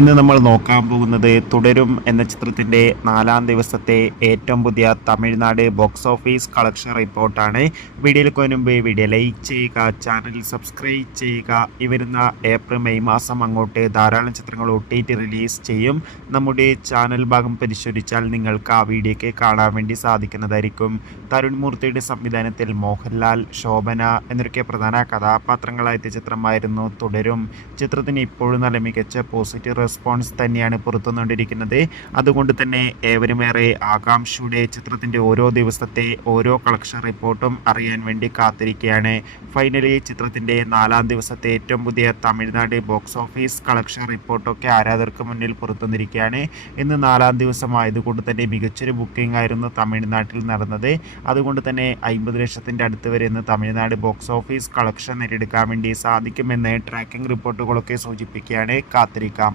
ഇന്ന് നമ്മൾ നോക്കാൻ പോകുന്നത് തുടരും എന്ന ചിത്രത്തിൻ്റെ 4-ാം ദിവസത്തെ ഏറ്റവും പുതിയ തമിഴ്നാട് ബോക്സ് ഓഫീസ് കളക്ഷൻ റിപ്പോർട്ടാണ്. വീഡിയോയിലേക്ക് മുൻപ് വീഡിയോ ലൈക്ക് ചെയ്യുക, ചാനൽ സബ്സ്ക്രൈബ് ചെയ്യുക. ഈ വരുന്ന ഏപ്രിൽ മെയ് മാസം അങ്ങോട്ട് ധാരാളം ചിത്രങ്ങൾ OTT റിലീസ് ചെയ്യും. നമ്മുടെ ചാനൽ ഭാഗം പരിശോധിച്ചാൽ നിങ്ങൾക്ക് ആ വീഡിയോയ്ക്ക് കാണാൻ വേണ്ടി സാധിക്കുന്നതായിരിക്കും. തരുൺ മൂർത്തിയുടെ സംവിധാനത്തിൽ മോഹൻലാൽ, ശോഭന എന്നൊക്കെ പ്രധാന കഥാപാത്രങ്ങളായ ചിത്രമായിരുന്നു തുടരും. ചിത്രത്തിന് ഇപ്പോഴും നല്ല മികച്ച പോസിറ്റീവ് റെസ്പോൺസ് തന്നെയാണ് പുറത്തുകൊണ്ടിരിക്കുന്നത്. അതുകൊണ്ട് തന്നെ ഏവരുമേറെ ആകാംക്ഷയുടെ ചിത്രത്തിൻ്റെ ഓരോ ദിവസത്തെ ഓരോ കളക്ഷൻ റിപ്പോർട്ടും അറിയാൻ വേണ്ടി കാത്തിരിക്കുകയാണ്. ഫൈനലി ചിത്രത്തിൻ്റെ 4-ാം ദിവസത്തെ ഏറ്റവും പുതിയ തമിഴ്നാട് ബോക്സ് ഓഫീസ് കളക്ഷൻ റിപ്പോർട്ടൊക്കെ ആരാധകർക്ക് മുന്നിൽ പുറത്തുവന്നിരിക്കുകയാണ്. ഇന്ന് 4-ാം ദിവസമായതുകൊണ്ട് തന്നെ മികച്ചൊരു ബുക്കിംഗ് ആയിരുന്നു തമിഴ്നാട്ടിൽ നടന്നത്. അതുകൊണ്ട് തന്നെ 50 ലക്ഷത്തിൻ്റെ അടുത്ത് വരെ ഇന്ന് തമിഴ്നാട് ബോക്സ് ഓഫീസ് കളക്ഷൻ നേടിയെടുക്കാൻ വേണ്ടി സാധിക്കുമെന്ന് ട്രാക്കിംഗ് റിപ്പോർട്ടുകളൊക്കെ സൂചിപ്പിക്കുകയാണ്. കാത്തിരിക്കാം.